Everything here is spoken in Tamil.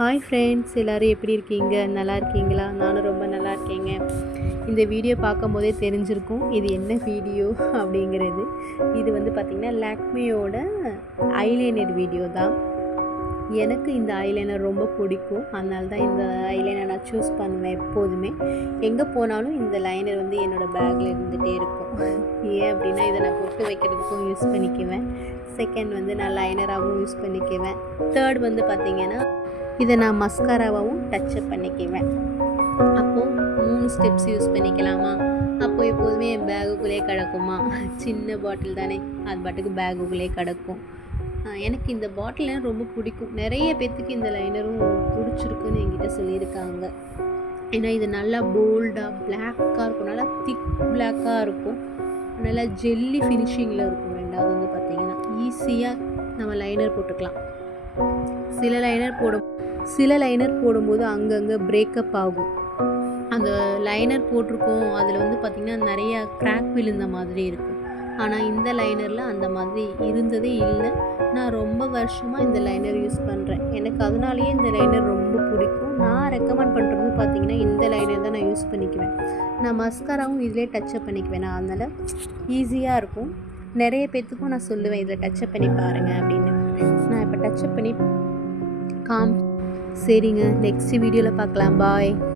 ஹாய் ஃப்ரெண்ட்ஸ், எல்லோரும் எப்படி இருக்கீங்க? நல்லா இருக்கீங்களா? நானும் ரொம்ப நல்லா இருக்கேங்க. இந்த வீடியோ பார்க்கும்போதே தெரிஞ்சிருக்கும் இது என்ன வீடியோ அப்படிங்கிறது. இது வந்து பார்த்திங்கன்னா லாக்மியோட ஐலைனர் வீடியோ தான். எனக்கு இந்த ஐலைனர் ரொம்ப பிடிக்கும். அதனால தான் இந்த ஐலைனர் நான் சூஸ் பண்ணுவேன். எப்போதுமே எங்கே போனாலும் இந்த லைனர் வந்து என்னோடய பேக்கில் இருந்துகிட்டே இருக்கும். ஏன் அப்படின்னா இதை நான் பொட்டு வைக்கிறதுக்கும் யூஸ் பண்ணிக்குவேன். செகண்ட் வந்து நான் லைனராகவும் யூஸ் பண்ணிக்குவேன். தேர்ட் வந்து பார்த்திங்கன்னா இதை நான் மஸ்காராவாகவும் டச்சப் பண்ணிக்குவேன். அப்போது 3 ஸ்டெப்ஸ் யூஸ் பண்ணிக்கலாமா? அப்போது எப்போதுமே என் பேகுக்குள்ளே கிடக்குமா? சின்ன பாட்டில் தானே, அது பாட்டுக்கு பேகுக்குள்ளே கிடக்கும். எனக்கு இந்த பாட்டில் ரொம்ப பிடிக்கும். நிறைய பேர்த்துக்கு இந்த லைனரும் பிடிச்சிருக்குன்னு என்கிட்ட சொல்லியிருக்காங்க. ஏன்னா இது நல்லா போல்டாக பிளாக்காக இருக்கும், நல்லா திக் பிளாக்காக இருக்கும், நல்லா ஜெல்லி ஃபினிஷிங்கில் இருக்கும். ரெண்டாவது வந்து பார்த்திங்கன்னா ஈஸியாக நம்ம லைனர் போட்டுக்கலாம். சில லைனர் போடும்போது அங்கங்கே பிரேக்கப் ஆகும். அந்த லைனர் போட்டிருக்கோம், அதில் வந்து பார்த்திங்கன்னா நிறையா கிராக் விழுந்த மாதிரி இருக்கும். ஆனால் இந்த லைனரில் அந்த மாதிரி இருந்ததே இல்லை. நான் ரொம்ப வருஷமாக இந்த லைனர் யூஸ் பண்ணுறேன். எனக்கு அதனாலேயே இந்த லைனர் ரொம்ப பிடிக்கும். நான் ரெக்கமெண்ட் பண்ணுறது பார்த்திங்கன்னா இந்த லைனர் தான் நான் யூஸ் பண்ணிக்குவேன். நான் மஸ்காராவும் இதிலே டச்சப் பண்ணிக்குவேன். நான் அதனால் ஈஸியாக இருக்கும். நிறைய பேர்த்துக்கும் நான் சொல்லுவேன் இதில் டச்சப் பண்ணி பாருங்கள் அப்படின்னு. நான் இப்போ டச்சப் பண்ணி சரிங்க, நெக்ஸ்ட் வீடியோவில் பார்க்கலாம். பாய்.